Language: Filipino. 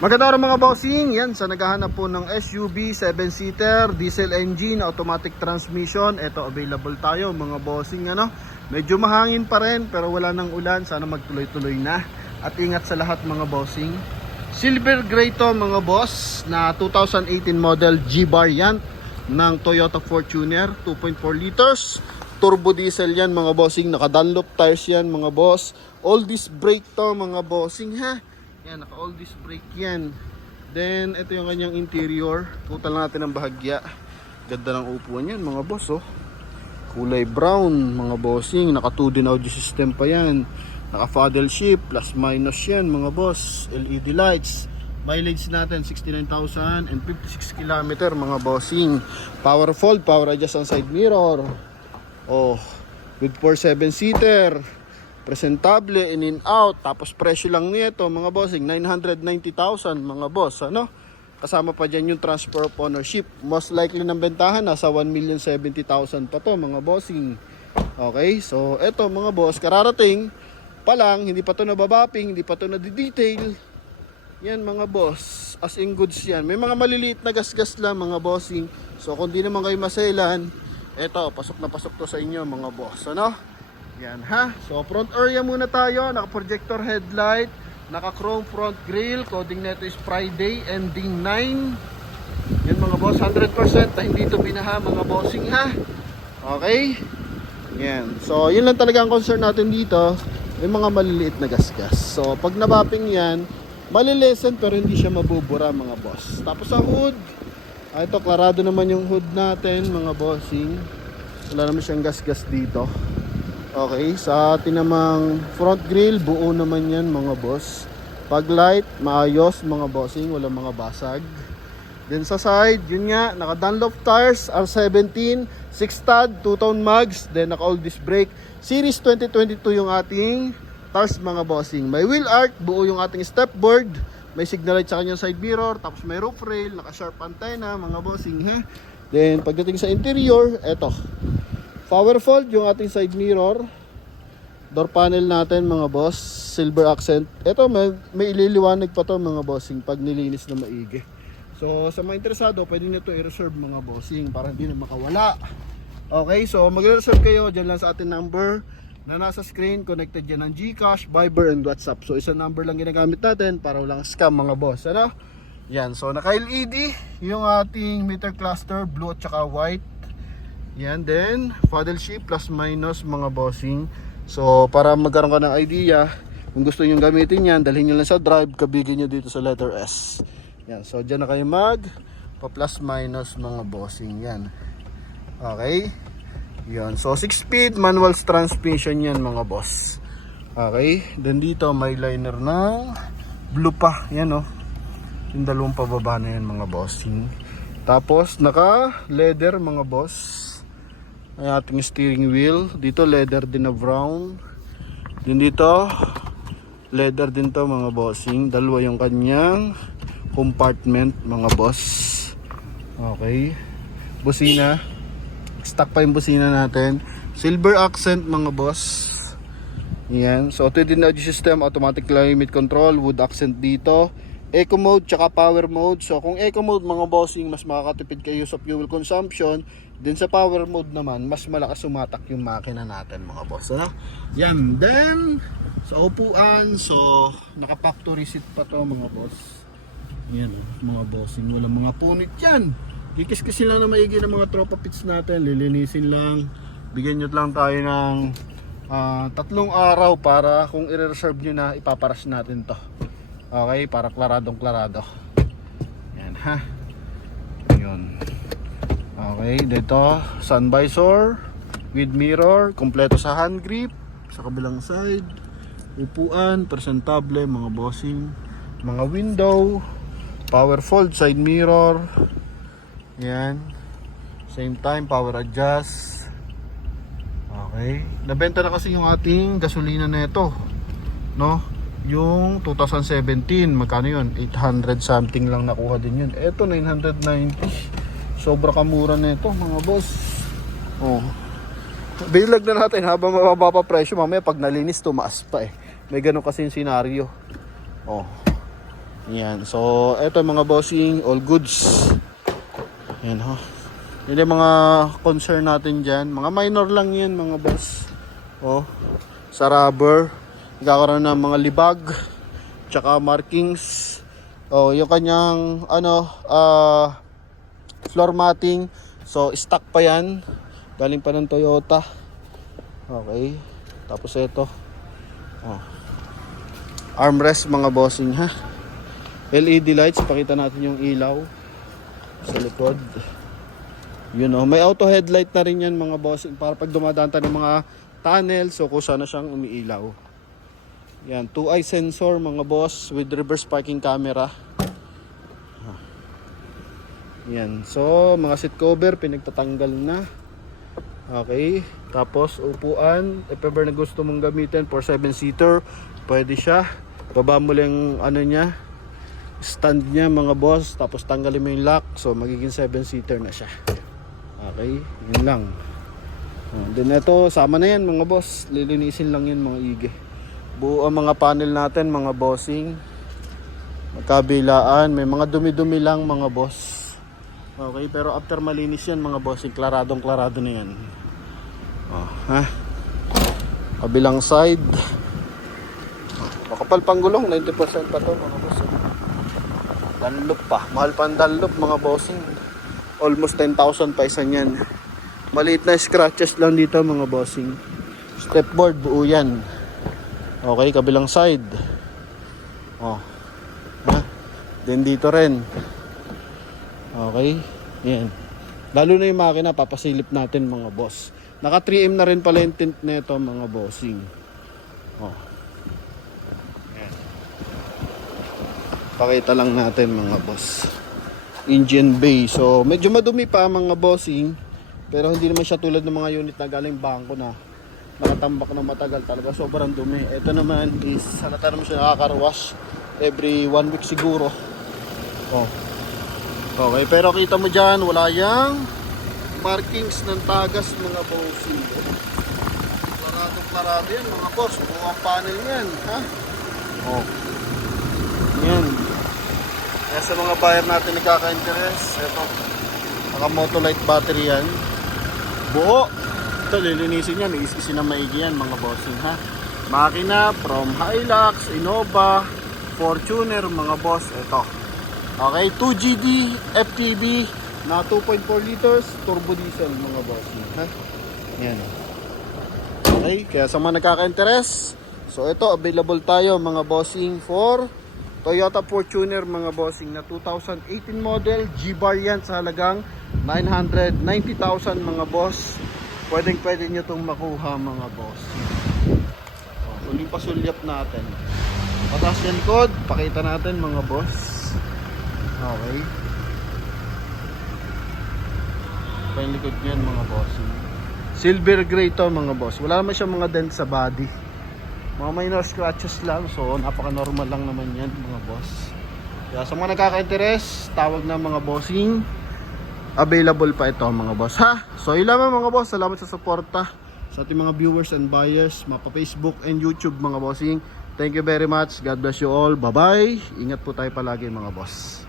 Magandang araw mga bossing, yan sa naghahanap po ng SUV 7-seater, diesel engine, automatic transmission. Ito available tayo mga bossing, ano. Medyo mahangin pa rin pero wala nang ulan, sana magtuloy-tuloy na. At ingat sa lahat mga bossing. Silver gray to mga boss, na 2018 model G-Variant ng Toyota Fortuner, 2.4 liters. Turbo diesel yan mga bossing, naka Dunlop tires yan mga boss. All disc brake to mga bossing ha. Yan, naka all disc brake yan. Then, ito yung kanyang interior. Putal natin ang bahagya. Ganda ng upuan yan mga boss, oh. Kulay brown mga bossing. Naka 2D audio system pa yan. Naka paddle shift, plus minus yan mga boss. LED lights. Mileage natin 69,056 km mga bossing. Power fold, power adjust ang side mirror. Oh, with 4-7-seater. Presentable, in and out. Tapos presyo lang nito mga bossing, 990,000 mga boss, ano? Kasama pa dyan yung transfer of ownership. Most likely ng bentahan nasa 1,070,000 pa to mga bossing. Okay, so eto mga boss, kararating pa lang, hindi pa to nababapping, hindi pa to na-detail. Yan mga boss, as in goods yan. May mga maliliit na gasgas lang mga bossing. So kung di naman kayo maselan, eto, pasok na pasok to sa inyo mga boss, ano? Yan ha. So front area muna tayo. Naka projector headlight, naka chrome front grille. Coding neto is Friday, ending 9. Yan mga boss, 100% na hindi ito binaha mga bossing ha. Okay. Yan. So yun lang talaga ang concern natin dito. May mga maliliit na gasgas. So pag nabapping yan, malilesen pero hindi siya mabubura mga boss. Tapos sa hood, ito klarado naman yung hood natin mga bossing. Wala naman siyang gasgas dito. Okay, sa atin namang front grille, buo naman yan mga boss. Pag light, maayos mga bossing, walang mga basag. Then sa side, yun nga, naka Dunlop tires, R17, 6 stud, 2-tone mags, then naka all disc brake. Series 2022 yung ating tires mga bossing. May wheel arch, buo yung ating stepboard. May signal light sa kanyang side mirror, tapos may roof rail, naka sharp antenna mga bossing ha. Then pagdating sa interior, eto. Power fold yung ating side mirror. Door panel natin mga boss, silver accent. Ito may ililiwanag pa to mga bossing pag nilinis na maigi. So sa mga interesado, pwede nyo ito i-reserve mga bossing para hindi na makawala. Okay, so mag-reserve kayo dyan lang sa ating number na nasa screen. Connected dyan ng GCash, Viber and WhatsApp. So isang number lang ginagamit natin para walang scam mga boss, ano? Yan, so naka LED yung ating meter cluster, blue at saka white. Yan din, paddle shift plus minus mga bossing. So para magkaroon ka ng idea, kung gusto nyo gamitin yan, dalhin nyo lang sa drive, kabigin nyo dito sa letter S. Yan, so dyan na kayo mag pa plus minus mga bossing yan. Okay, yan, so 6 speed manual transmission yan mga boss. Okay, then dito may liner ng blue pa, yan oh. Yung dalawang pababa na yan mga bossing. Tapos naka leather mga boss ang ating steering wheel. Dito leather din na brown. Din dito leather din to mga bossing. Dalawa yung kanyang compartment mga boss. Okay, busina, stock pa yung busina natin. Silver accent mga boss. Yan, so ito din na system, automatic climate control, wood accent dito. Eco mode tsaka power mode. So kung eco mode mga bossing, mas makakatipid kayo sa fuel consumption. Then sa power mode naman, mas malakas sumatak yung makina natin mga boss, ano? Yan, then sa upuan, so naka factory seat pa to mga boss. Yan mga bossing, walang mga punit yan. Kikis-kis lang na maigi ng mga tropa pits natin. Lilinisin lang. Bigyan nyo lang tayo ng 3 araw para kung i-reserve nyo na, ipaparas natin to. Okay, para klaradong klarado. Yan ha. Yun. Okay, dito sun visor with mirror, kompleto sa hand grip sa kabilang side. Upuan, presentable mga bossing. Mga window, power fold side mirror. Yan. Same time power adjust. Okay, nabenta na kasi yung ating gasolina nito, no? Yung 2017, magkano yun? 800 something lang nakuha din yun. Eto 990. Sobra kamura nito mga boss. Oh. Bilag na natin habang mababa pa presyo. Mamaya pag nalinis tumaas pa eh. May ganun kasi yung senaryo. Oh. Yan. So, eto mga bossing, all goods. Yan ho. Yun yung mga concern natin dyan. Mga minor lang yan mga boss. Oh, sa rubber. Nagkakaroon ng mga libag. Tsaka markings. Oh, yung kanyang floor matting. So, stock pa yan. Galing pa ng Toyota. Okay. Tapos ito. Oh. Armrest mga bossing ha. LED lights, pakita natin yung ilaw sa likod. Yun oh, may auto headlight na rin yan mga bossing para pag dumadaan tayo ng mga tunnel, so kusa na siyang umiilaw. Yan, 2-eye sensor mga boss with reverse parking camera. Yan, so mga seat cover pinagtatanggal na. Okay, tapos upuan, if ever na gusto mong gamitin for 7-seater, pwede siya. Baba mo lang ano niya, stand niya mga boss, tapos tanggalin mo yung lock, so magiging 7-seater na siya. Okay, yun lang. Then ito, sama na yan mga boss, lilinisin lang yan mga ige. Buo ang mga panel natin mga bossing. Magkabilaan, may mga dumi-dumi lang mga boss. Okay, pero after malinis yan mga bossing, klaradong klarado na yan. Kabilang side. Makapal pang gulong, 90% pa to mga boss. Dunlop pa. Mahal pa ang Dunlop mga bossing. Almost 10,000 pa isa niyan. Maliit na scratches lang dito mga bossing. Stepboard buo yan. Okay, kabilang side. Then dito rin. Okay. Yan. Lalo na yung makina papasilip natin mga boss. Naka 3M na rin pala yung tint nito mga bossing. Pakita lang natin mga boss. Engine bay. So medyo madumi pa mga bossing. Pero hindi naman siya tulad ng mga unit na galing bangko na nakatambak na matagal talaga. Sobrang dumi. Ito naman is halata naman siya nakaka-wash every 1 week siguro. Okay, pero kita mo dyan, wala yang markings ng tagas mga bossing. Klarado yan mga boss. Buong panel yan. Yan. Kaya sa mga buyer natin nagkaka-interest, ito, naka-Motolite battery yan. Buo. Ito, lilinisin yan. Iiskisin na maigi yan mga bossing ha. Makina from Hilux, Innova, Fortuner mga boss. Ito. Okay, 2GD FTB na 2.4 liters turbo diesel mga bossing ha. Yan. Okay, kaya sa mga nagkaka-interest, so ito available tayo mga bossing for Toyota Fortuner mga bossing na 2018 model, G-Bar yan sa halagang 990,000 mga boss. Pwede nyo itong makuha mga boss. Uling pasulyap natin. Patas yan code, pakita natin mga boss. Okay. Pa yung likod yan mga bossing. Silver gray to mga boss. Wala naman siya mga dent sa body. Mga minor scratches lang, so napaka-normal lang naman yan mga boss. Kaya sa mga nagkaka-interest, tawag na mga bossing. Available pa ito mga boss ha. So yun lamang mga boss, salamat sa suporta sa ating mga viewers and buyers, mapa Facebook and YouTube mga bossing. Thank you very much, God bless you all, bye bye. Ingat po tayo palagi mga boss.